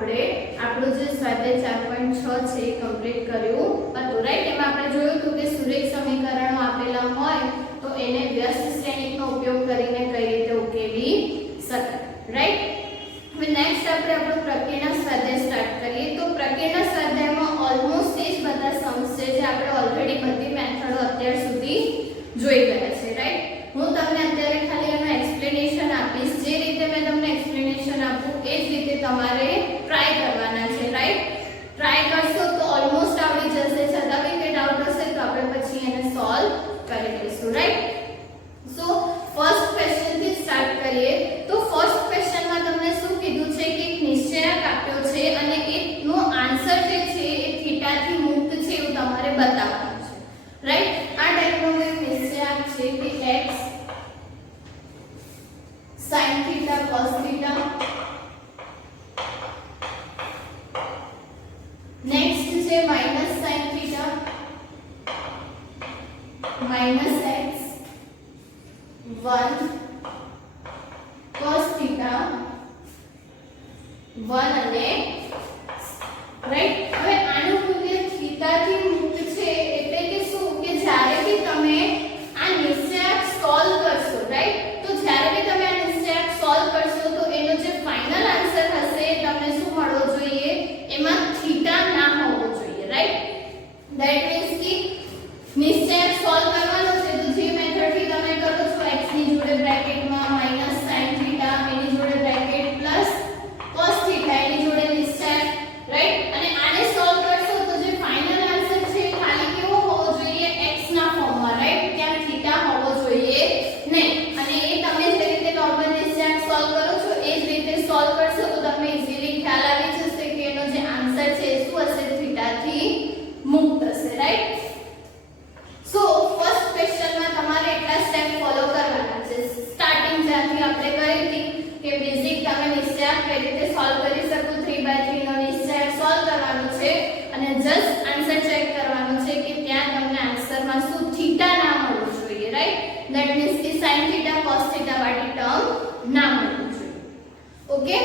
આપણે આપણું જે સ્વાધ્યાય 4.6 છે એ કમ્પ્લીટ કર્યું હતું, રાઈટ। એમાં આપણે જોયું હતું કે સુરેખ સમીકરણો આપેલા હોય તો એને વ્યસ્ત શ્રેણિકનો ઉપયોગ કરીને કઈ રીતે ઉકેલી શકાય, રાઈટ। હવે નેક્સ્ટ આપણે આપણો પ્રકીર્ણ સ્વાધ્યાય સ્ટાર્ટ કરીએ। તો પ્રકીર્ણ સ્વાધ્યાયમાં ઓલમોસ્ટ એ જ બધા સમ્સ છે જે આપણે ઓલરેડી બધી મેથડો અત્યાર સુધી જોઈ ગયા છે, રાઈટ। હું તમને અત્યારે ખાલી એનું એક્સપ્લેનેશન આપીશ। જે રીતે મેં તમને એક્સપ્લેનેશન આપું એ જ રીતે તમારે ટ્રાય કરવાના છે, રાઈટ। ટ્રાય કરશો તો ઓલમોસ્ટ આવડી જશે। છતાં બી કંઈ ડાઉટ હશે તો આપણે પછી એને સોલ્વ કરી લઈશું, રાઈટ। સો ફર્સ્ટ ક્વેશ્ચન થી સ્ટાર્ટ કરીએ। તો ફર્સ્ટ ક્વેશ્ચનમાં તમને શું કીધું છે કે એક નિશ્ચયક આપ્યો છે અને એનો આન્સર જે છે એ થીટા થી મુક્ત છે એવું તમારે બતાવવાનું છે, રાઈટ। આ ટાઈપનો એક નિશ્ચયક છે કે x sin theta cos theta, next છે minus sin theta minus x 1 cos theta 1 અને રાઈટ। હવે આનું મૂલ્ય થીટા થી મુક્ત છે એટલે કે શું કે જ્યારે બી તમે આ નિશ્ચયક સોલ્વ કરશો, રાઈટ, તો જ્યારે બી તમે આ નિશ્ચયક સોલ્વ કરશો તો એનો જે ફાઇનલ આન્સર હશે તમને શું મળવો જોઈએ, એમાં થીટા ના હોવો જોઈએ, રાઈટ। ધેટ મીન્સ કે નિશ્ચયક સોલ્વ કરવાનો છે તો જે મેથડ થી તમે કરો છો x ની જોડે બ્રેકેટમાં માઈનસ sin થીટા, એની જોડે બ્રેકેટ પ્લસ cos થીટા, એની જોડે નિશ્ચયક, રાઈટ। અને આને સોલ્વ કરશો તો જે ફાઇનલ આન્સર છે ખાલી કેવો હોવો જોઈએ, x ના ફોર્મમાં, રાઈટ। ત્યાં થીટા હોવો જોઈએ નહીં। અને એ તમે જે રીતે નોર્મલ નિશ્ચયક સોલ્વ કરો છો એ જ રીતે સોલ્વ કરશો તો તમને ઈઝીલી ખ્યાલ આવી જશે કે એનો જે આન્સર છે એ શું હશે, થીટા થી મુક્ત હશે, રાઈટ। સો ફર્સ્ટ ક્વેશ્ચનમાં તમારે એટલા સ્ટેપ ફોલો કરવાના છે। સ્ટાર્ટિંગ જ્યાંથી આપણે કરી હતી કે બેઝિક તમે નિશ્ચયક કઈ રીતે સોલ્વ કરી શકો, 3/3 નો નિશ્ચયક સોલ્વ કરવાનો છે અને જસ્ટ આન્સર ચેક કરવાનો છે કે ત્યાં તમને આન્સરમાં શું થીટા ના મળવું જોઈએ, રાઈટ। ધેટ મીન્સ કે sin થીટા cos થીટા વાળી ટર્મ ના મળવું જોઈએ, ઓકે।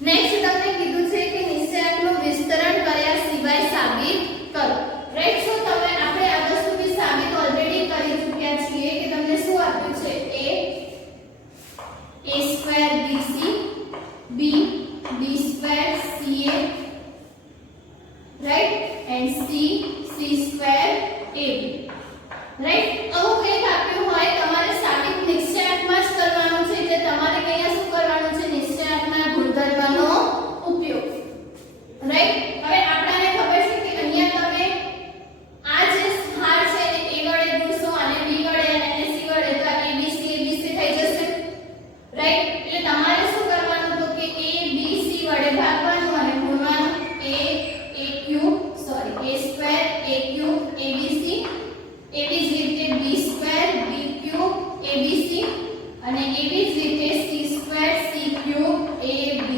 નેક્સ્ટ તમને કીધું છે કે નિશ્ચયકનું વિસ્તરણ કર્યા સિવાય સાબિત કરો, રાઈટ। સો તમે આપણે આ વસ્તુ બી સાબિત ઓલરેડી કરી ચૂક્યા છીએ કે તમને શું આપ્યું છે, a square bc b b square ca, right, and c c square ab, right. આવું કંઈક આપ્યું હોય તમારે સાબિત નિશ્ચયકમાં જ કરવાનું છે એટલે તમારે અહીંયા શું કરવાનું છે, નિશ્ચયકના ગુણધર્મનો ઉપયોગ, રાઈટ। હવે આપણને ખબર છે કે અહીંયા તમે આ જે હાર છે એ વડે ગુણશો અને b વડે અને c વડે તો abc abc થઈ જશે, રાઈટ। એટલે તમારે શું કરવાનું તો કે abc વડે ભાગવાનું અને ગુણવાનું a square aq abc, એવી જ રીતે b square b cube abc અને એવી જ રીતે c square c cube abc,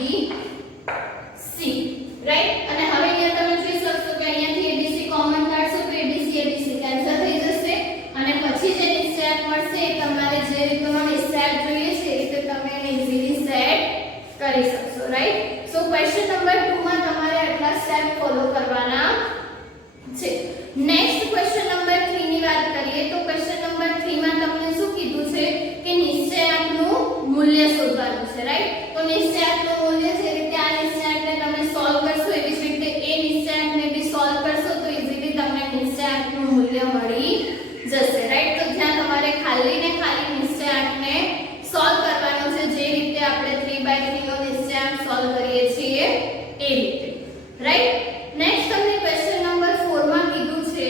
right. અને હવે અહીંયા તમે જોઈ શકશો કે અહીંયાથી abc કોમન કાઢશો તો abc abc કેન્સલ થઈ જશે અને પછી જે નિશ્ચયક મળશે એ તમારે જે રીતનો નિશ્ચયક જોઈએ છે એ રીતે તમે એને ઈઝીલી સેટ કરી શકશો, રાઈટ। સો ક્વેશ્ચન નંબર 2 માં તમારે આટલા સ્ટેપ ફોલો કરવાના છે। નેક્સ્ટ ક્વેશ્ચન નંબર 3 ની વાત કરીએ તો ક્વેશ્ચન નંબર 3 માં તમને શું કીધું છે કે નિશ્ચયકનું મૂલ્ય શોધવાનું છે, રાઈટ। તો નિશ્ચયકનું મૂલ્ય જે રીતે આ નિશ્ચયકને તમે સોલ્વ કરશો એવી જ રીતે એ નિશ્ચયકને બી સોલ્વ કરશો તો ઈઝીલી તમને નિશ્ચયકનું મૂલ્ય મળી જશે, રાઈટ। તો જ્યાં તમારે ખાલી ને ખાલી નિશ્ચયકને સોલ્વ કરવાનો છે જે રીતે આપણે 3/3 નો નિશ્ચયક સોલ્વ કરીએ છીએ એ રીતે, રાઈટ। નેક્સ્ટ તમને ક્વેશ્ચન નંબર 4 માં કીધું છે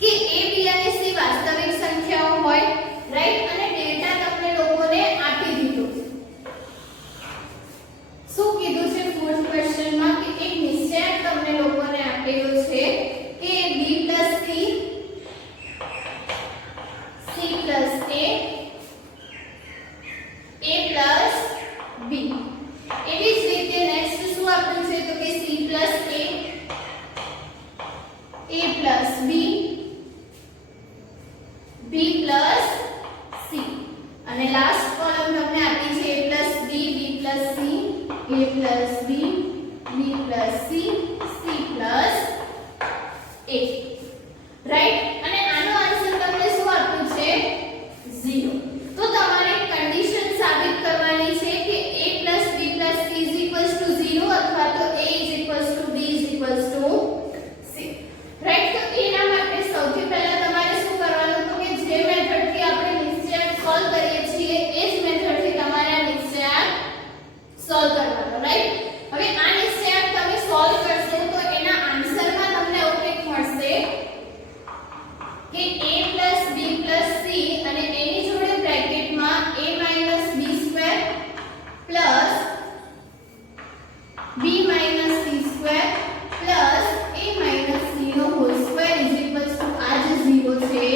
કે a b અને c વાસ્તવિક સંખ્યાઓ હોય, રાઈટ, અને ડેલ્ટા તમને લોકોને આપી દીધો છે। શું કીધું છે ફોર્થ ક્વેશ્ચનમાં કે એક નિશ્ચયક તમને લોકોને આપેલો છે કે b c c a a b, એવી જ રીતે નેક્સ્ટ શું આપ્યું છે તો કે c a b b c અને લાસ્ટ કોલમ તમને આપી છે a b b c a a plus b, b plus c, c plus a, right. અને આનો આન્સર તમને શું આપ્યું છે? 0. તો તમારે કન્ડિશન સાબિત કરવાની છે કે a plus b plus c is equals to 0 અથવા તો a is equals to b is equals to c, right. તો એના માટે સૌથી પહેલા તમારે શું કરવાનું તો કે જે મેથડ થી આપણે નિશ્ચયાંક સોલ્વ કરીએ છીએ એ જ મેથડ થી તમારે આ નિશ્ચયાંક સોલ્વ કરવાનો, રાઈટ. હવે આ નિશ્ચયાંક તમે સોલ્વ કરશો તો એના આન્સરમાં તમને આવું કંઈક મળશે કે a plus b plus c અને એની જોડે બ્રેકેટમાં a minus b square plus b minus c square plus a minus c no whole square is equals to આ જે 0 છે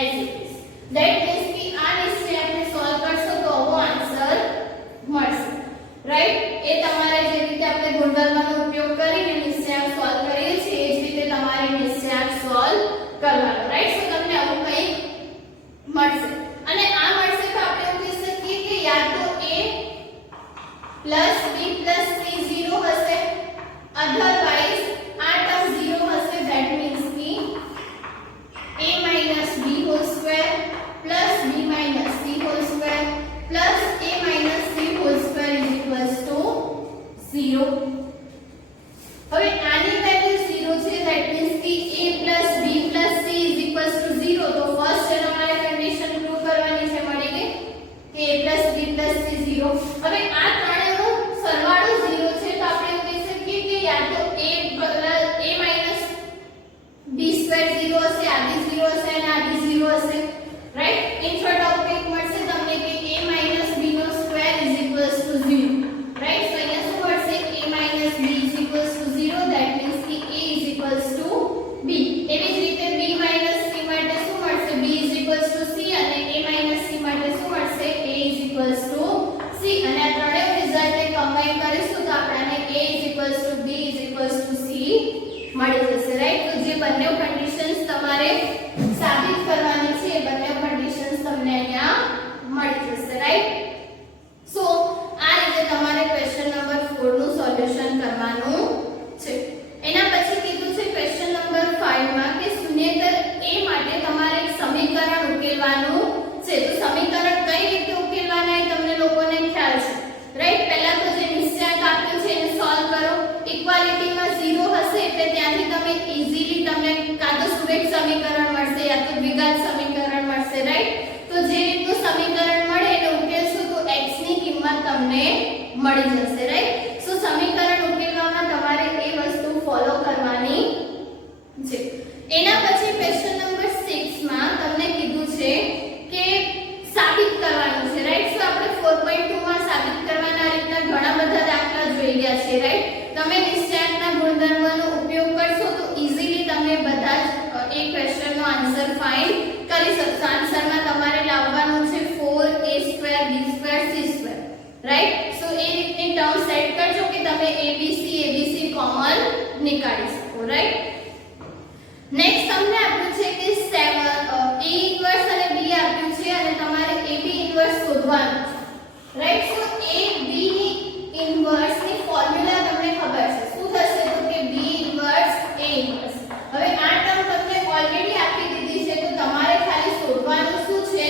as it is. That means કે આ નિશ્ચયાંકને સોલ્વ કરશો તો આવો આન્સર મળશે, રાઈટ. એ તમારે જે રીતે આપણે ગુણધર્મનો ઉપયોગ કરીને નિશ્ચયાંક સોલ્વ કરીએ છીએ એ જ રીતે તમારે નિશ્ચયાંક સોલ્વ કરવાનો, રાઈટ. સો તમને આવું કંઈક મળશે અને આ મળશે તો આપણે એવું કહી શકીએ કે યા તો a plus b plus c 0 હશે, અધરવાઇઝ આ ટર્મ 0 હશે. ધેટ મીન્સ કે a minus b whole square plus b minus c whole square plus a minus c whole square is equals to 0. હવે આની વેલ્યુ 0 છે. ધેટ મીન્સ કે a plus b plus c is equals to 0. તો first છે તમારે condition prove કરવાની છે, મળી ગઈ કે a plus b plus c 0. હવે આ ત્રણેયનો સરવાળો 0 છે તો આપણે એવું કહી શકીએ કે યા તો a minus b square 0 હશે, આ બી 0 હશે અને આ બી 0 હશે, રાઈટ. ઇન શોર્ટ આવું કંઈક મળશે તમને કે a minus b નો square is equals to 0, right. તો અહીંયા શું મળશે? a minus b is equals to 0. That means કે a is equals to b. એવી જ રીતે b minus c માટે શું મળશે? b is equals to c અને a minus c માટે શું મળશે? a is equals to c. અને આ ત્રણેય રિઝલ્ટને કમ્બાઈન કરીશું તો આપણને a is equals to b is equals to c મળી જશે, રાઈટ. તો જે બંને કન્ડિશન્સ તમારે સાબિત કરવાની છે એ બંને કન્ડિશન્સ તમને અહીંયા મળી જશે, રાઈટ. સો આ રીતે તમારે ક્વેશ્ચન નંબર 4 નું સોલ્યુશન કરવાનું છે. એના પછી કીધું છે ક્વેશ્ચન નંબર 5 માં કે શૂન્યેતર a માટે તમારે એક સમીકરણ ઉકેલવાનું છે. તો સમીકરણ કઈ રીતે ઉકેલવાના એ તમને લોકોને ખ્યાલ છે, રાઈટ. પહેલા તો જે નિશ્ચયાંક આપ્યું છે એને સોલ્વ કરો. ઇક્વાલિટીમાં 0 હશે એટલે ત્યાંથી તમે ઈઝીલી તમને કાં તો સુરેખ સમીકરણ મળશે યા તો દ્વિઘાત સમીકરણ મળશે, રાઈટ. તો જે રીતનું સમીકરણ મળે એને ઉકેલશો તો x ની કિંમત તમને મળી જશે, રાઈટ. સો સમીકરણ ઉકેલવામાં તમારે એ વસ્તુ ફોલો કરવાની છે. એના પછી ક્વેશ્ચન નંબર 6 માં તમને કીધું છે કે સાબિત કરવાનું છે, રાઈટ. સો આપણે 4.2 માં સાબિત કરવાના રીતના ઘણા બધા દાખલા જોઈ ગયા છે, રાઈટ. તમે નિશ્ચયાંકના ગુણધર્મનો ઉપયોગ કરશો તો ઈઝીલી તમે બધા જ એ ક્વેશ્ચનનો આન્સર ફાઇન્ડ કરી શકશો. આન્સરમાં તમારે લાવવાનું છે 4a2 b2 c2, રાઈટ. સો એ રીતની ટર્મ સેટ કરજો કે તમે abc કોમન નીકાળી શકો, રાઈટ. નેક્સ્ટ તમને આપ્યું છે કે 7 a ઇન્વર્સ અને b આપ્યું છે અને તમારે ab ઇન્વર્સ શોધવાનું છે, રાઈટ. સો ab ની ઇન્વર્સ ની ફોર્મ્યુલા તમને ખબર છે. શું થશે તો કે b ઇન્વર્સ a ઇન્વર્સ. હવે આ ટર્મ તમને ઓલરેડી આપી દીધી છે તો તમારે ખાલી શોધવાનું શું છે?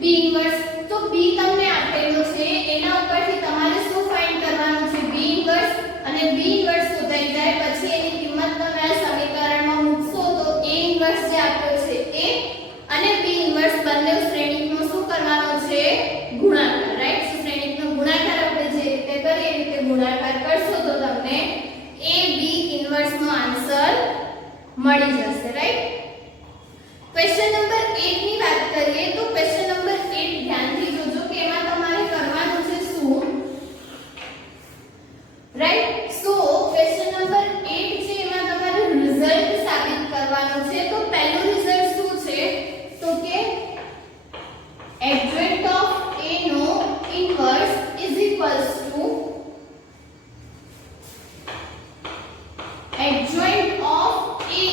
b inverse. તો b તમને આપેલો છે એના ઉપરથી તમારે શું ફાઇન્ડ કરવાનું છે? b inverse. અને b ઇન્વર્સ શોધાઈ જાય પછી એની કિંમત તમે આ સમીકરણમાં મૂકશો તો a ઇન્વર્સ જે આપ્યો છે એ અને b ઇન્વર્સ બંને શ્રેણીકનો શું કરવાનો છે? ગુણાકાર, રાઈટ. સો શ્રેણીકનો ગુણાકાર આપણે જે રીતે કરીએ એ રીતે ગુણાકાર કરશો તો તમને a b ઇન્વર્સ નો આન્સર મળી જશે, રાઈટ. ક્વેશ્ચન નંબર 8 ની વાત કરીએ તો ક્વેશ્ચન નંબર 8 ધ્યાનથી જોજો કે એમાં તમારે કરવાનું છે શું, રાઈટ. સો ક્વેશ્ચન નંબર 8 છે એમાં તમારે રિઝલ્ટ સાબિત કરવાનું છે. તો પહેલું રિઝલ્ટ શું છે તો કે adjoint of a નો inverse is equals to adjoint of a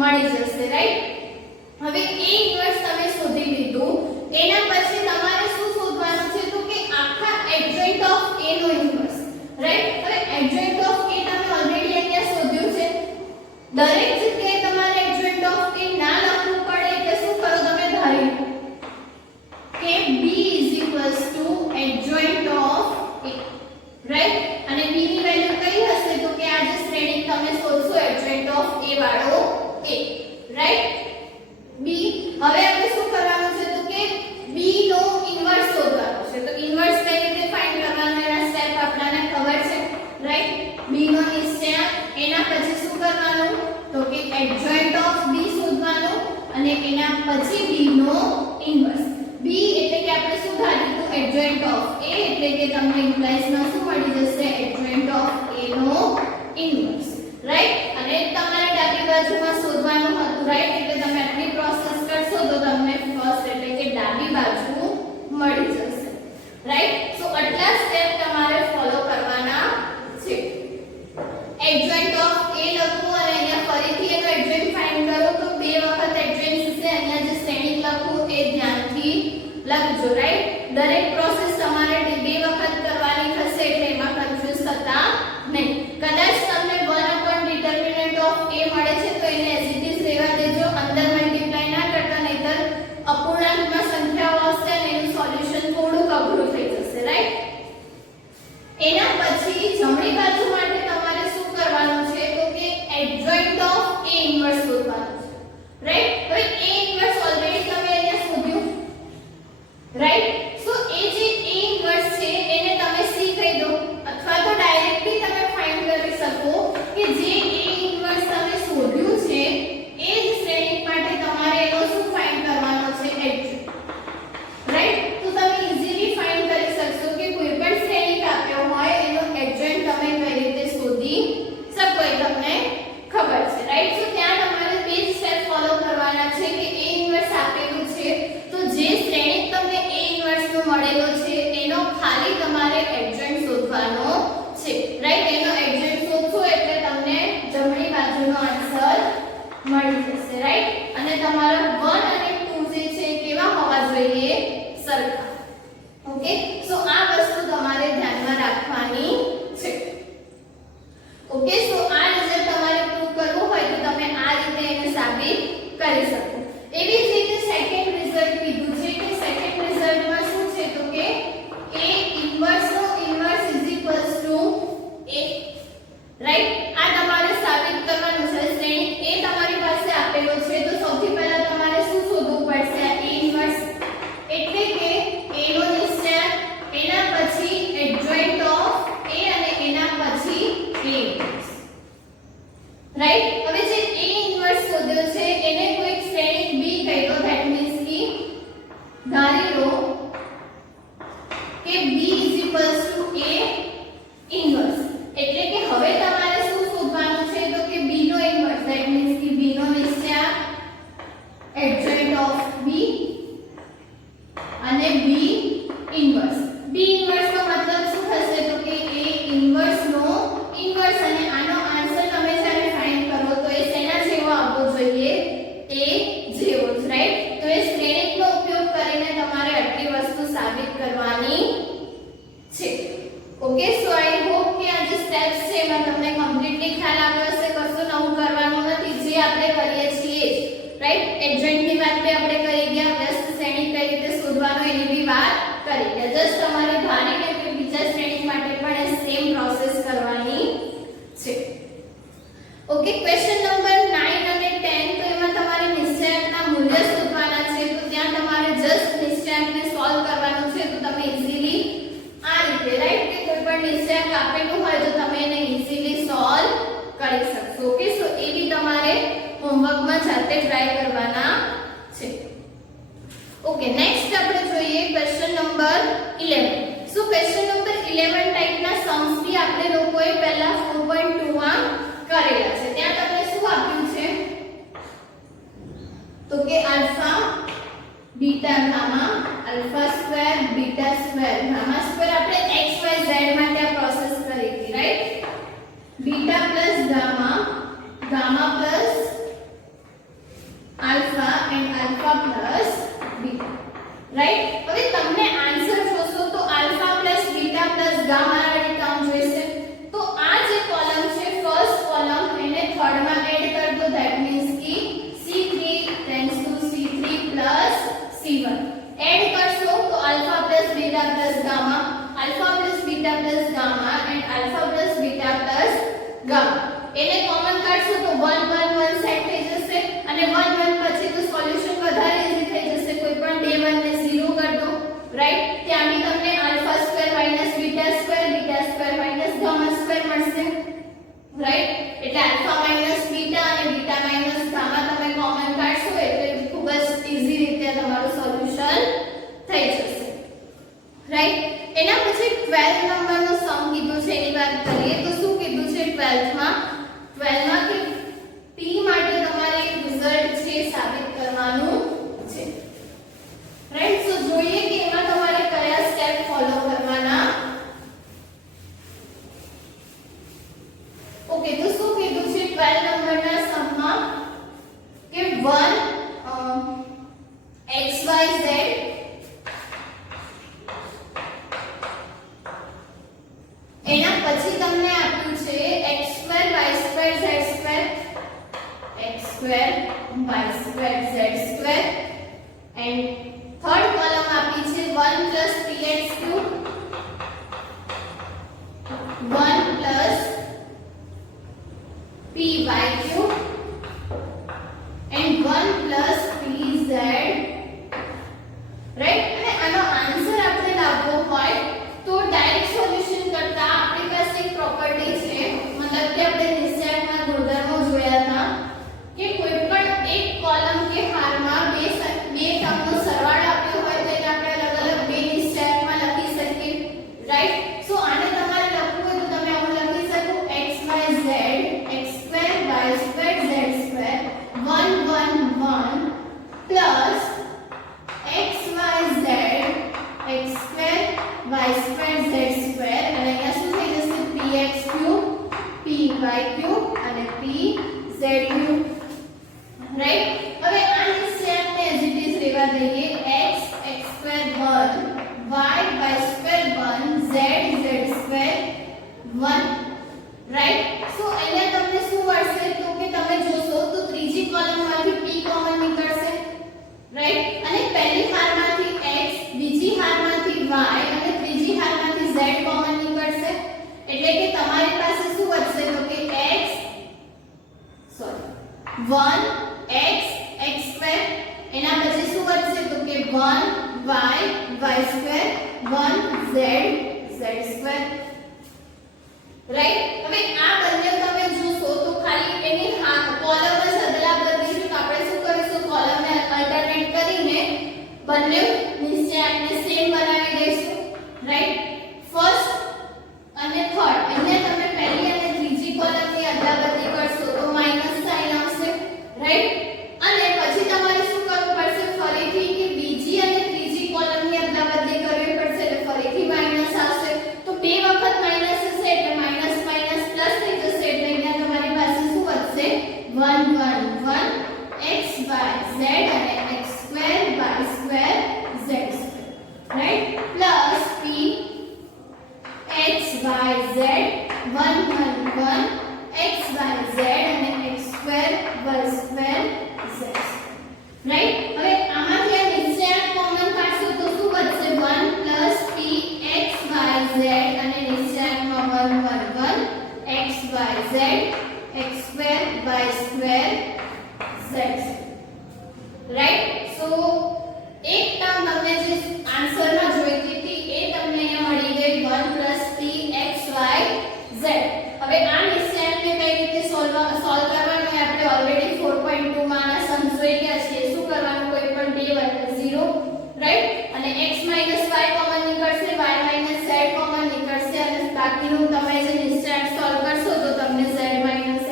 મળી જશે, રાઈટ? હવે A ઇન્વર્સ તમે શોધી લીધું, એના પછી તમારે શું શોધવાનું છે તો કે આખા એડજોઇન્ટ ઓફ A નો ઇન્વર્સ, રાઈટ? હવે એડજોઇન્ટ ઓફ A તમે ઓલરેડી અહીંયા શોધ્યું છે. દરેક જગ્યાએ તમારે એડજોઇન્ટ ઓફ A ના લખવું પડે એટલે શું કરો તમે ધારી કે B adjoint of A, right? અને B ની વેલ્યુ કઈ હશે તો કે આ જે શ્રેણી તમે શોધશો એડજોઇન્ટ ઓફ A વાળો A, રાઈટ? B હવે આપણે શું કરવાનું છે તો કે B નો ઇન્વર્સ શોધવાનો છે. તો ઇન્વર્સ કઈ રીતે ફાઇન્ડ કરવાનું એના સ્ટેપ આપણને ખબર છે, રાઈટ? B નો નિશ્ચય, એના પછી શું કરવાનું તો કે એડજોઇન્ટ ઓફ B શોધવાનું અને એના પછી B નો ઇન્વર્સ. B એટલે કે આપણે શું ધાર્યું તો એડજોઇન્ટ ઓફ A એટલે કે તમને ઇમ્પ્લાઇઝ માં શું મળી જશે એડજોઇન્ટ ઓફ A નો ઇન્વર્સ, રાઈટ? અને તમારે ડાબી બાજુમાં શોધવાનું હતું, રાઈટ? એટલે તમે આટલી પ્રોસેસ કરશો તો તમને ફર્સ્ટ એટલે કે ડાબી બાજુ મળી જશે, રાઈટ? સો આટલા સ્ટેપ તમારે ફોલો કરવાના છે. એડજોઇન્ટ ઓફ A લખો અને અહીંયા ફરીથી એનો એડજોઇન્ટ ફાઇન્ડ કરો તો બે વખત એડજોઇન્ટ છે. અહીંયા જે શ્રેણી લખું એ ધ્યાનથી લખજો, રાઈટ? દરેક પ્રોસેસ તમારે બે વખત કરવાની થશે એટલે એમાં કન્ફ્યુઝ થતા નહીં. કદાચ તમને 1 ડિટર્મિનન્ટ ઓફ A મળે છે તો એને એઝ ઇટ ઇઝ રહેવા દેજો, અંદર મલ્ટીપ્લાય ના કરતા, નહીતર અપૂર્ણાંકમાં સંખ્યાઓ આવશે અને એનું સોલ્યુશન થોડું અઘરું થઈ જશે, રાઈટ? એના પછી જમણી બાજુ માટે તમારે શું કરવાનું છે તો કે એડજોઇન્ટ ઓફ A ઇન્વર્સ શોધવાનું છે, રાઈટ? હવે A ઇન્વર્સ ઓલરેડી તમે અહીંયા શોધ્યું, રાઈટ? સો એ જે A ઇન્વર્સ છે એને તમે C કહી દો અથવા તો ડાયરેક્ટલી તમે ફાઇન્ડ કરી શકો કે જે A ઇન્વર્સ તમે શોધ્યું છે એ જ શ્રેણી માટે તમારે એનો શું ફાઇન્ડ કરવાનો છે એડજોઇન્ટ, રાઈટ? તો તમે ઈઝીલી ફાઇન્ડ કરી શકશો કે કોઈ પણ શ્રેણી આપ્યો હોય એનો એડજોઇન્ટ તમે કઈ રીતે શોધી શકો એ તમને ખબર છે, રાઈટ? સો ત્યાં તમારે બે સ્ટેપ ફોલો કરવાના છે કે A ઇન્વર્સ આપેલું છે તો જે શ્રેણી તમને A ઇન્વર્સ નો મળેલો છે એનો ખાલી તમારે એડજોઇન્ટ શોધવાનો છે, રાઈટ? એનો એડજોઇન્ટ શોધશો એટલે તમને જમણી બાજુનો આન્સર મળી જશે, રાઈટ? અને તમારા 1 અને 2 જે છે કેવા હોવા જોઈએ સરખા. ઓકે, સો આ વસ્તુ તમારે ધ્યાનમાં રાખવાની છે. ઓકે, સો આ રિઝલ્ટ તમારે પ્રૂવ કરવું હોય તો તમે આ રીતે એને સાબિત કરી શકો. એવી જ રીતે સેકન્ડ રિઝલ્ટ કીધું છે કે સેકન્ડ રિઝલ્ટમાં શું છે તો કે A ઇન્વર્સ નો ઇન્વર્સ A, રાઈટ? આ તમારે સાબિત કરવાનું છે. શ્રેણી A તમારી પાસે આપેલો છે તો સૌથી પહેલા તમારે શું શોધવું પડશે A ઇન્વર્સ એટલે કે A નો નિશ્ચય, એના પછી એડજોઇન્ટ ઓફ A અને એના પછી A ઇન્વર્સ, રાઈટ? હવે જે A ઇન્વર્સ શોધ્યો છે એને કોઈ શ્રેણી B કહી દો. ધેટ મીન્સ કે ધારી લો કે B A ઇન્વર્સ એટલે કે હવે તમારે શું શોધવાનું છે તો કે B નો ઇન્વર્સ. ધેટ મીન્સ કે B નો નિશ્ચય, એડજોઇન્ટ ઓફ B અને B ઇન્વર્સ. B ઇન્વર્સ નો મતલબ શું થશે તો કે A ઇન્વર્સ નો ઇન્વર્સ અને આનો આન્સર તમે જ્યારે ફાઇન્ડ કરો તો એ શેના જેવો આવવો જોઈએ A જેવો, રાઈટ? તો એ શ્રેણીનો ઉપયોગ કરીને તમારે આટલી વસ્તુ સાબિત કરવાની છે. ઓકે, સો આઈ હોપ કે આ જે સ્ટેપ્સ છે એમાં તમને કમ્પ્લીટલી ખ્યાલ આવ્યો હશે. કશું નવું કરવાનું નથી, જે આપણે કરીએ છીએ, રાઈટ? એડજોઇન્ટની વાત બે આપણે કરી ગયા, વ્યસ્ત શ્રેણી કઈ રીતે શોધવાનો એની બી વાત કરી ગયા. જસ્ટ તમારે ધારીને કે બીજા શ્રેણી માટે પણ એ સેમ પ્રોસેસ કરવાની છે. ઓકે, ક્વેશ્ચન નંબર 9 અને 10 તો એમાં તમારે નિશ્ચયાંકના મૂલ્ય શોધવાના છે. તો ત્યાં તમારે જસ્ટ નિશ્ચયાંકને સોલ્વ કરવાનું છે. તો તમે ઈઝીલી આ રીતે, રાઈટ, કે કોઈ પણ નિશ્ચયાંક આપેલું હોય તો તમે એને ઈઝીલી સોલ્વ કરી શકશો. ઓકે, સો એ બી તમારે હોમવર્કમાં જાતે ટ્રાય કરવાના છે. ઓકે, નેક્સ્ટ આપણે જોઈએ ક્વેશ્ચન નંબર 11. સો ક્વેશ્ચન નંબર 11 ટાઈપના સમ્સ બી આપણે લોકોએ પહેલા 4.2 માં કરેલા છે. ત્યાં તમને શું આપ્યું છે તો કે alpha beta gamma, alpha square beta square gamma square આપણે x y z માટે આ પ્રોસેસ કરી હતી, right? Beta plus gamma, gamma plus right એટલે આલ્ફા માઈનસ બીટા અને બીટા માઈનસ ગામા તમે કોમન કાઢશો એટલે ખૂબ જ ઈઝી રીતે તમારું સોલ્યુશન થઈ જશે રાઈટ એના પછી 12 નંબરનો સમ કીધું છે એની વાત કરીએ તો શું કીધું છે 12 માં કે p માટે તમારે એક રિઝલ્ટ છે સાબિત કરવાનું છે રાઈટ સો જોઈએ કે એમાં તમારે કયા સ્ટેપ ફોલો કરવાના ઓકે તો શું કીધું છે 12 નંબરના સમમાં કે 1 xyz એના પછી તમને આપ્યું છે x2 y2 z2 x2 y2 z2 and third column આપી છે 1 px3 1 py3 and 1 pz right અને આનો આન્સર આપણે લાવવો હોય તો ડાયરેક્ટ સોલ્યુશન કરતા આપણી પાસે એક પ્રોપર્ટી છે મતલબ કે આપણે નિશ્ચયાંકના ગુણધર્મો જોયા હતા કે કોઈ પણ એક કોલમ કે હારમાં બે ટર્મનો સરવાળો આપ્યો હોય તો એને આપણે અલગ અલગ બે નિશ્ચયાંકમાં લખી શકીએ રાઈટ સો આને તમારે લખવું હોય તો તમે આવું લખી શકો xyz x2 y2 z2 1 1 1 plus xyz x2 y2 z2 અને અહીંયા શું થઈ જશે px3 py3 અને pz3 રાઈટ હવે આ નિશ્ચયાંકને એઝ ઇટ ઇઝ રહેવા દઈએ x x2 1 y y2 1 z z2 1 right so અહીંયા તમને શું મળશે તો કે તમે જોશો તો ત્રીજી કોલમમાંથી p કોમન નીકળશે રાઈટ અને પહેલી હારમાંથી x બીજી હારમાંથી y અને ત્રીજી હારમાંથી z કોમન નીકળશે એટલે કે તમારી પાસે શું વધશે તો કે x 1 x x2 એના પછી શું વધશે તો કે 1 y y2 1 z z2 right હવે આ બંને તમે જોશો તો ખાલી એની કોલમ જ અદલા બદલી છે તો આપણે શું કરીશું કોલમને અલ્ટરનેટ કરીને બંને નિશ્ચયાંકને સેમ બનાવી દઈશું રાઈટ ફર્સ્ટ અને થર્ડ અહીંયા તમે પહેલી અને ત્રીજી કોલમની અદલા બદલી કરશો તો માઈનસ સાઇન આવશે રાઈટ અને પછી તમારે શું કરવું પડશે ફરીથી કે બીજી અને ત્રીજી કોલમની અદલા બદલી કરવી પડશે એટલે ફરીથી માઈનસ આવશે તો બે વખત માઈનસ હશે એટલે માઈનસ માઈનસ પ્લસ થઈ જશે એટલે અહીંયા તમારી પાસે શું વધશે 1 1 1 x y z અને x2 y2 z2 right plus p x y z 1 1 1 x y z અને x2 y2 z રાઈટ હવે આમાંથી આ નિશ્ચયાંક કોમન કાઢશો તો શું વધશે 1 p x y z અને નિશ્ચયાંકમાં 1 1 1 x y z x2 y2 z right so એક ટર્મ તમને જે આન્સરમાં જોઈતી હતી એ તમને અહીંયા મળી ગઈ 1 p x y z હવે આ નિશ્ચયાંકને કઈ રીતે સોલ્વ કરવાનું એ આપણે ઓલરેડી 4.2 માં આના સમ જોઈ ગયા છે શું કરવાનું કોઈ પણ બે વાર 0 રાઈટ અને x y કોમન નીકળશે y z કોમન નીકળશે અને બાકીનું તમે જે નિશ્ચયાંક સોલ્વ કરશો તો તમને z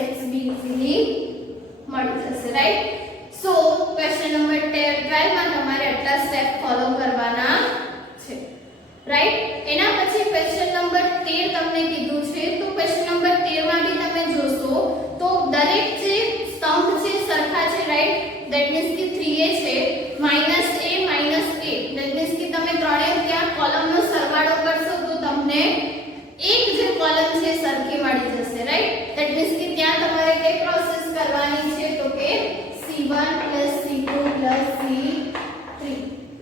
x b ઇઝીલી મળી જશે રાઈટ સો ક્વેશ્ચન નંબર 12 માં તમારે આટલા સ્ટેપ ફોલો કરવાના છે રાઈટ એના પછી ક્વેશ્ચન નંબર 13 તમને કીધું છે તો ક્વેશ્ચન નંબર 13 માં બી તમે જોશો તો દરેક જે સ્તંભ છે સરખા છે રાઈટ ધેટ મીન્સ કે 3a છે -a ધેટ મીન્સ કે તમે ત્રણેય ત્યાં કોલમનો સરવાળો કરશો તો તમને એક જે કોલમ છે સરખી મળી જશે રાઈટ ધેટ મીન્સ કે ત્યાં તમારે કઈ પ્રોસેસ કરવાની છે તો કે c1 c2 c3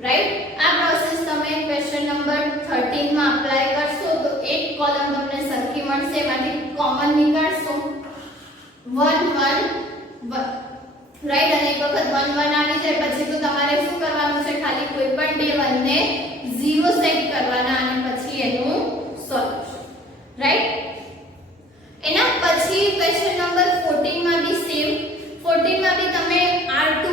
રાઈટ આ પ્રોસેસ તમે ક્વેશ્ચન નંબર 13 માં અપ્લાય કરશો તો એક કોલમ તમને સરખી મળશે એમાંથી કોમન નીકાળશો 1 1 રાઈટ અને એક વખત 1 1 આવી જાય પછી તો તમારે શું કરવાનું છે ખાલી કોઈ પણ બે 1 ને 0 સેટ કરવાના અને પછી એનું સોલ્યુશન રાઈટ એના પછી 14 માં બી તમે r2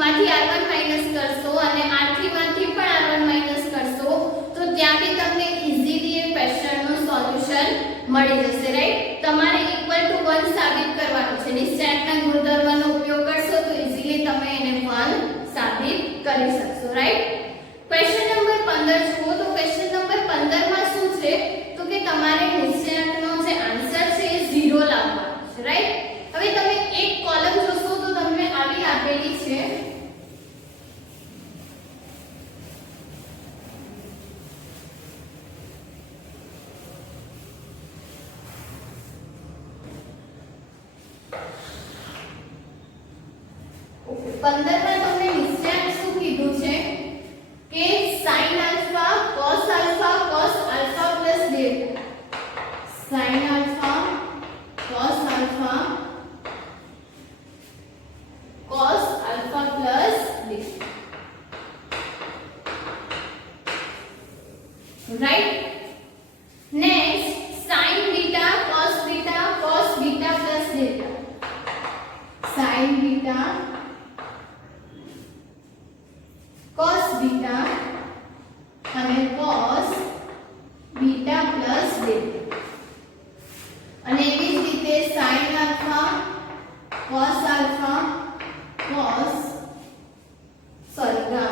માંથી r1 માઈનસ કરશો અને r3 માંથી પણ r1 માઈનસ કરશો તો ત્યાં બી તમને ઈઝીલી એ ક્વેશ્ચનનું સોલ્યુશન મળી જશે, રાઈટ. તમારે ઇક્વલ ટુ 1 સાબિત કરવાનું છે. નિશ્ચયાંકના ગુણધર્મનો ઉપયોગ કરશો તો ઈઝીલી તમે એને 1 સાબિત કરી શકશો, રાઈટ. ક્વેશ્ચન નંબર 15 જુઓ તો ક્વેશ્ચન નંબર 15 માં શું છે તો કે તમારે નિશ્ચયાંકનો જે આન્સર છે એ 0 લાવવાનો છે, રાઈટ. હવે તમે એક કોલમ જોશો તો તમને આવી આપેલી છે पंद्रह में तुमने निश्चयांक શું કીધું છે કે sin alpha cos alpha cos alpha plus delta, sin alpha cos alpha cos alpha plus delta, right. Next sin beta cos beta cos beta plus delta, sin beta cos beta અને cos beta plus delta, અને એવી જ રીતે sin alpha cos alpha cos gamma,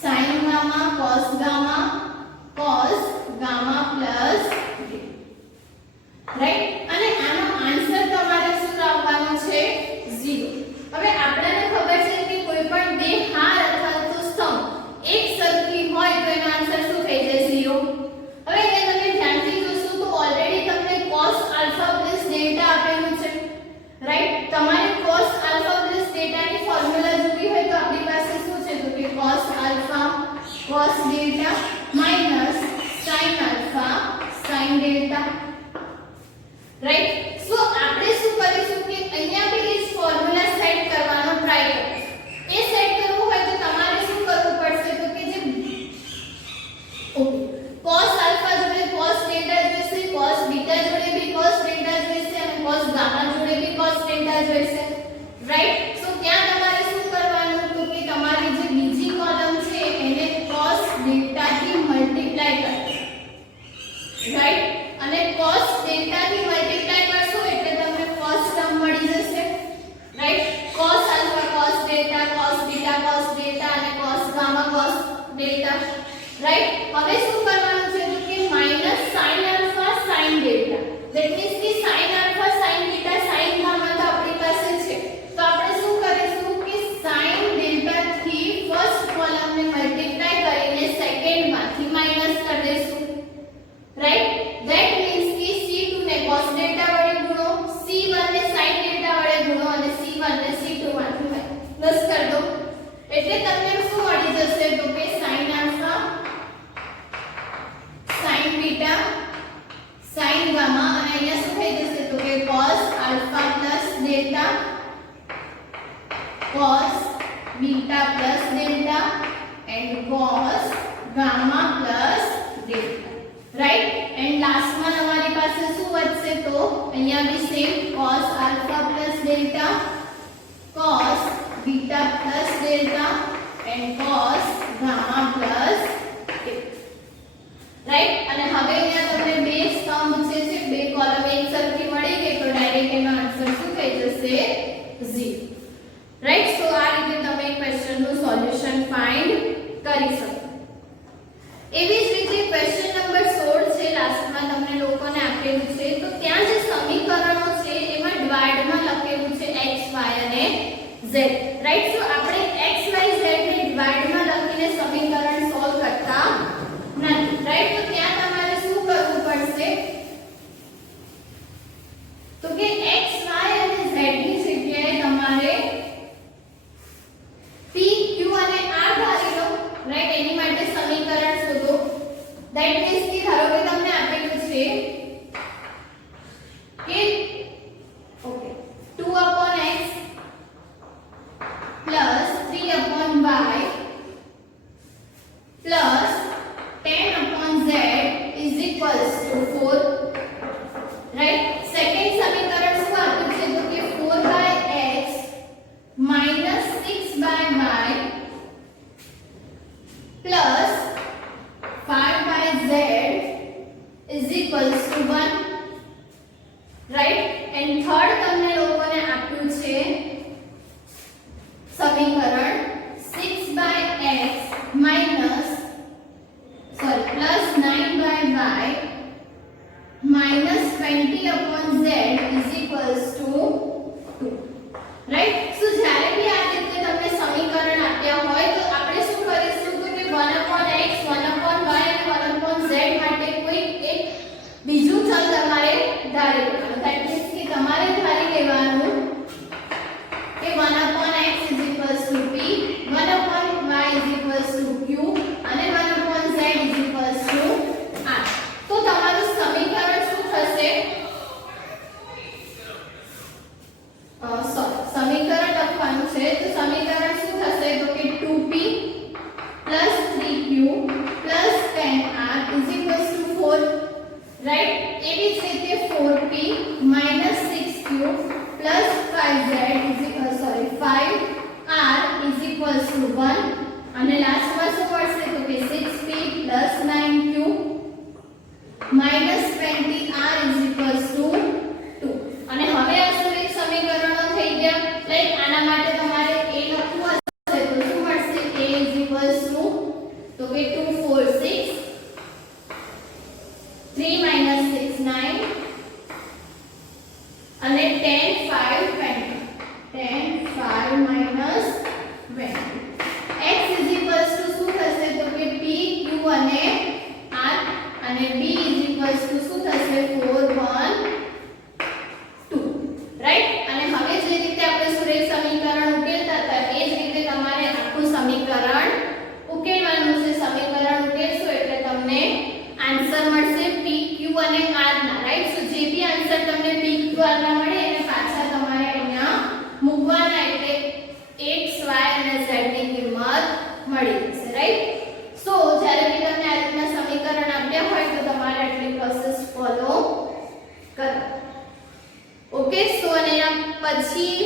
sin gamma cos gamma cos gamma plus delta, right. અને આનો answer તમારે શું લાવવાનો છે 0. હવે આપણને ખબર છે કે કોઈ પણ બે હાર અથવા તો સમ એક સરખી હોય તો એનો આન્સર શું થઈ જાય 0. હવે અહીંયા તમે ધ્યાનથી જોશો તો ઓલરેડી તમને cos alpha plus delta આપેલું છે, રાઈટ. તમારે cos alpha plus delta ની ફોર્મ્યુલા જોવી હોય તો આપણી પાસે શું છે તો કે cos alpha cos delta minus sin alpha sin delta, right. So આપણે શું કરીશું કે અહીંયા બી એ ફોર્મ્યુલા સેટ કરવાનો ટ્રાય કરીશું. એ સેટ કરવું હોય તો તમારે શું કરવું પડશે તો કે જે ઓકે cos alpha જોડે cos delta જોઈશે, cos beta જોડે બી cos delta જોઈશે અને cos gamma જોડે બી cos delta જોઈશે, રાઈટ. સો ત્યાં તમારે શું કરવાનું તો કે તમારી જે બીજી કોલમ છે એને cos delta થી મલ્ટીપ્લાય કરશો, રાઈટ. અને cos delta થી મલ્ટીપ્લાય કરશો એટલે તમને ફર્સ્ટ ટર્મ મળી જશે, right. cos alpha cos delta cos beta cos delta અને cos gamma cos delta, right. હવે શું કરવાનું છે તો કે minus sin alpha sin delta, that means કે sin alpha sin beta sin gamma તો આપણી પાસે છે તો આપણે શું કરીશું કે sin delta થી ફર્સ્ટ કોલમને મલ્ટીપ્લાય કરીને સેકન્ડ માંથી માઈનસ કરી દઈશું, રાઈટ. ધેટ મીન્સ કે c2 ને cos delta વડે ગુણો, c1 ને sin delta વડે ગુણો અને c1 ને c2 માંથી માઈનસ કરી દો એટલે તમને શું મળી જશે તો કે sin alpha sin beta sin gamma અને અહીંયા શું થઈ જશે તો કે cos alpha plus delta cos beta plus delta and cos gamma plus delta, right. and last માં તમારી પાસે શું વધશે તો અહીંયા બી same cos alpha plus delta cos beta plus delta and cos gamma plus delta, right. અને હવે અહીંયા તમને બે સ્તંભ છે બે કોલમ એક સરખી મળી ગઈ તો ડાયરેક્ટ એનો આન્સર શું થઈ જશે 0, રાઈટ. સો આ રીતે તમે ક્વેશ્ચનનું સોલ્યુશન ફાઇન્ડ કરી શકો. એવી જ રીતે ક્વેશ્ચન નંબર 16 છે લાસ્ટમાં તમને લોકોને આપેલું છે તો ત્યાં જે સમીકરણો છે એમાં ડિવાઇડમાં લખેલું છે x y અને z, રાઈટ. સો આપણે x y z ને ડિવાઇડમાં લખીને સમીકરણ સોલ્વ કરતા નથી, રાઈટ. તો ત્યાં તમારે શું કરવું પડશે તો કે x y અને z ની જગ્યાએ તમારે p q અને r ધારી લો, રાઈટ. એની માટે સમીકરણ શોધો. ધેટ મીન્સ કે ધારો કે તમને આપેલું છે કે okay 2/x plus 3/y plus 10/z is equals to 4, z is equals to 1, right? and third તમને લોકોને આપ્યું છે સમીકરણ 6 by x minus plus 9 by y minus 20 upon z is equals to 2, right? so જ્યારે બી આ રીતે તમને સમીકરણ આપ્યા હોય તો આપણે શું કરીશું તો કે 1 upon x 1 upon y અને 1 upon z માટે કોઈ એક બીજું ચલ તમારે ધારી લેવાનું. ધેટ મીન્સ કે તમારે ધારી લેવાનું કે 1 upon x is equals to p, 1 upon y is equals to q અને 1 upon z is equals to r. તો તમારું સમીકરણ શું થશે? સમીકરણ લખવાનું છે તો સમીકરણ શું થશે તો કે 2p 3q 10r is equals to 4, right? એવી જ રીતે 4p 6q 5z is equals 5r is equals to 1 અને લાસ્ટમાં શું મળશે તો કે 6p 9q 20r is equals to 2. અને હવે આ સુરેખ સમીકરણો થઈ ગયા. લાઈક આના માટે તમારે a લખવું હશે તો શું મળશે? a is equals to તો કે 2 4 6 3 minus 6 9 અને 10 5 20, 10 5 minus 20. x is equals to શું થશે તો કે p q અને r અને b is equals to શું થશે 4 1 2, રાઈટ? અને હવે જે રીતે આપણે સુરેખ સમીકરણ ઉકેલતા હતા એ જ રીતે તમારે આખું સમીકરણ ઉકેલવાનું છે. સમીકરણ ઉકેલશો એટલે તમને આન્સર મળશે p q અને r ના, રાઈટ? સો જે બી આન્સર તમને p q r ના મળે એને પાછા તમારે અહીંયા મૂકવાના એટલે x y અને z ની કિંમત મળી જશે, રાઈટ? સો જ્યારે બી તમને આ રીતના સમીકરણ આપ્યા હોય તો તમારે આટલી પ્રોસેસ ફોલો કરો. ઓકે, સો અને પછી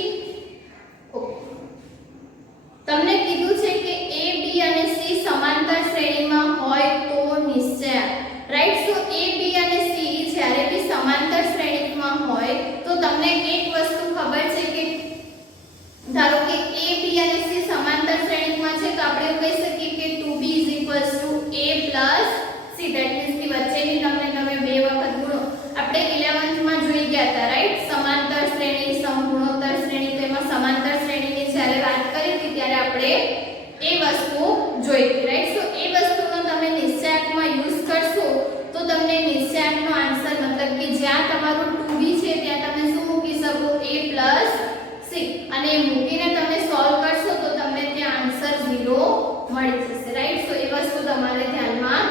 તમને કીધું છે કે a b અને c સમાંતર શ્રેણીમાં હોય તો નિશ્ચય, રાઈટ? સો a b અને c જ્યારે બી સમાંતર શ્રેણીમાં હોય તો તમને એક વસ્તુ ખબર છે કે ધારો કે a b અને c સમાંતર શ્રેણીમાં છે તો આપણે એવું કહી શકીએ કે 2b is equals to a plus c. That means કે વચ્ચેની તમને તમે બે વખત ગુણો. આપણે 11th માં જોઈ ગયા હતા, રાઈટ? સમાંતર શ્રેણી સમગુણોત્તર શ્રેણી. તો એમાં સમાંતર શ્રેણીની જ્યારે વાત કરી હતી ત્યારે આપણે એ વસ્તુ જોઈ હતી, રાઈટ? સો એ વસ્તુનો તમે નિશ્ચયાંકમાં યુઝ કરશો તો તમને નિશ્ચયાંકનો આન્સર મતલબ કે જ્યાં તમારું 2b છે ત્યાં તમે શું મૂકી શકો? a plus c. અને એ મૂકીને તમે સોલ્વ કરશો તો તમને ત્યાં આન્સર 0 મળી જશે, રાઈટ? સો એ વસ્તુ તમારે ધ્યાનમાં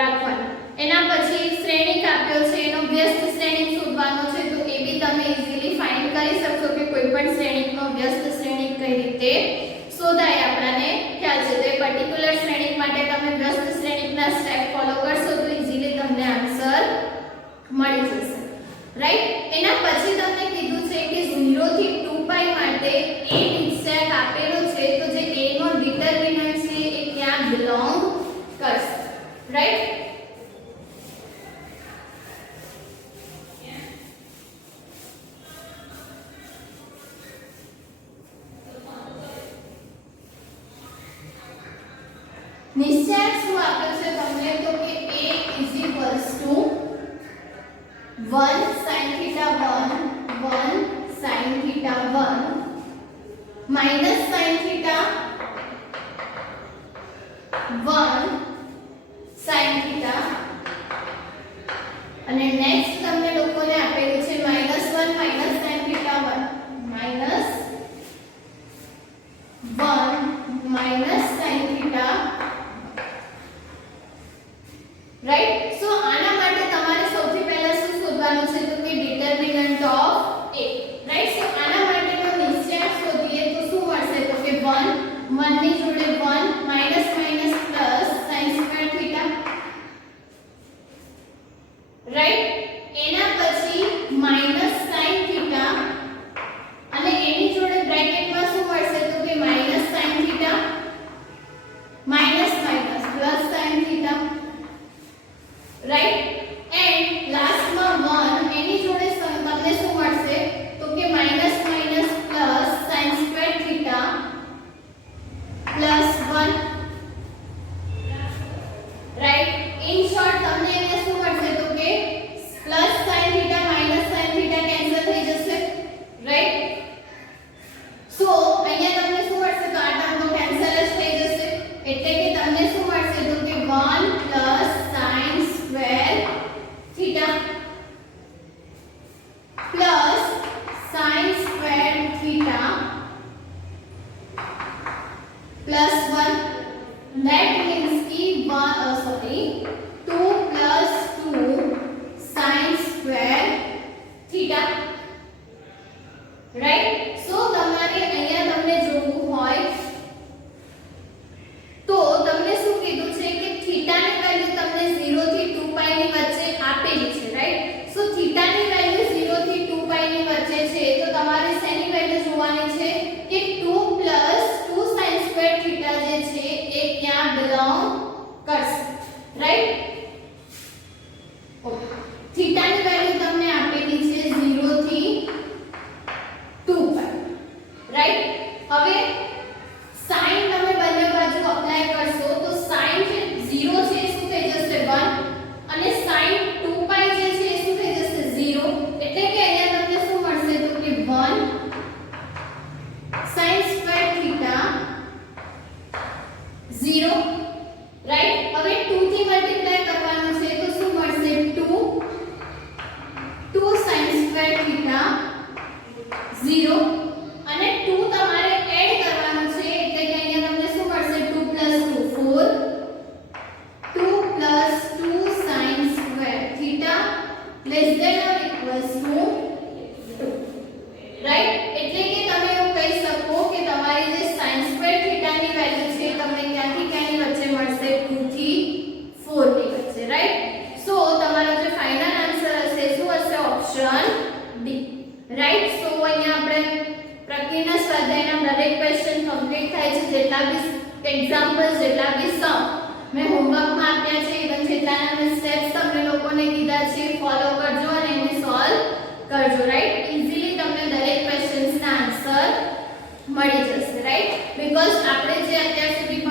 રાખવાની. એના પછી શ્રેણીક આપ્યો છે એનો વ્યસ્ત શ્રેણીક શોધવાનો છે તો એ બી તમે ઈઝીલી ફાઇન્ડ કરી શકશો કે કોઈ પણ શ્રેણીકનો વ્યસ્ત શ્રેણીક કઈ રીતે શોધાય આપણને ખ્યાલ છે. તો એ પર્ટિક્યુલર શ્રેણીક માટે તમે વ્યસ્ત શ્રેણીકના સ્ટેપ ફોલો કરશો તો ઈઝીલી તમને આન્સર મળી જશે, રાઈટ? એના પછી તમને કીધું છે કે 0 થી 2π માટે a નિશ્ચયાંક આપેલો છે તો જે a નો ડિટરમિનન્ટ છે એ ક્યાં બિલોંગ કરશે, રાઈટ? નિશ્ચયાંક શું આપ્યો છે તમને તો કે a is equals to 1 sin theta 1 sin theta 1 minus sin theta 1 sin theta અને નેક્સ્ટ તમને લોકોને આપેલું છે -1 minus sin theta 1 minus 1 minus sin theta, right? સો આના માટે તમારે સૌથી પહેલા શું શોધવાનું છે તો કે ડિટરમિનન્ટ ઓફ a, રાઈટ? સો આના માટેનો નિશ્ચયાંક શોધીએ તો શું મળશે તો કે 1 ની જોડે 1 minus minus plus sin square theta, right? એના પછી માઈનસ sin થીટા અને એની જોડે બ્રેકેટમાં શું મળશે તો કે minus sin theta minus minus plus sin theta, right and લાસ્ટમાં 1 એની જોડે તમને શું મળશે તો કે minus minus plus sin square theta plus 1 right in short તમને અહીંયા શું મળશે તો કે plus sin theta minus sin theta cancel થઈ જશે રાઈટ સો અહીંયા તમને શું મળશે તો આ ટર્મ તો કેન્સલ જ થઈ જશે એટલે કે તમને શું મળશે તો કે 1 plus sin square theta plus sin square theta plus 1 that means ki 2 plus 2 sin square theta right so તમારે અહીંયા તમને જોવું હોય તો તમને શું કીધું છે કે થીટા ની વેલ્યુ તમને 0 થી 2π ની વચ્ચે આપેલી છે રાઈટ સો થીટા ની વેલ્યુ 0 થી 2π ની વચ્ચે છે તો તમારે શેની વેલ્યુ જોવાની છે કે 2 2 sin square theta જે છે એ ક્યાં બિલોંગ કરશે રાઈટ ઓકે થીટા ની વેલ્યુ તમને આપેલી છે 0 થી 2π રાઈટ હવે sin તમે બંને બાજુ અપ્લાય કરશો તો sin છે 0 છે શું થઈ જશે 1 અને sin 2π જે છે એ શું થઈ જશે 0 એટલે કે અહીંયા તમને શું મળશે તો કે 1 sin square theta 0 રાઈટ હવે 2 થી મલ્ટીપ્લાય કરવાનું છે તો શું મળશે 2 sin square theta 0 અને 2 તમારે એડ કરવાનું છે એટલે કે અહીંયા તમને શું મળશે 2 2 4 2 2 sin square theta less than or equals to 2 right એટલે કે તમે એવું કહી શકો કે તમારી જે sin square theta ની વેલ્યુ છે તમને ક્યાંથી ક્યાંની વચ્ચે મળશે 2 થી 4 ની વચ્ચે રાઈટ સો તમારો જે ફાઇનલ આન્સર હશે શું હશે ઓપ્શન ડી રાઈટ સો અહીંયા આપણે પ્રક્રિયા સ્વાધ્યાયના દરેક ક્વેશ્ચન કમ્પ્લીટ થાય છે જેટલા બી એક્ઝામ્પલ્સ જેટલા બી સમ મેં હોમવર્કમાં આપ્યા છે ઇવન જેટલાના મેં સ્ટેપ્સ તમને લોકોને કીધા છે ફોલો કરજો અને એને સોલ્વ કરજો રાઈટ ઈઝીલી તમને દરેક ક્વેશ્ચન્સના આન્સર મળી જશે રાઈટ બીકોઝ આપણે જે અત્યાર સુધી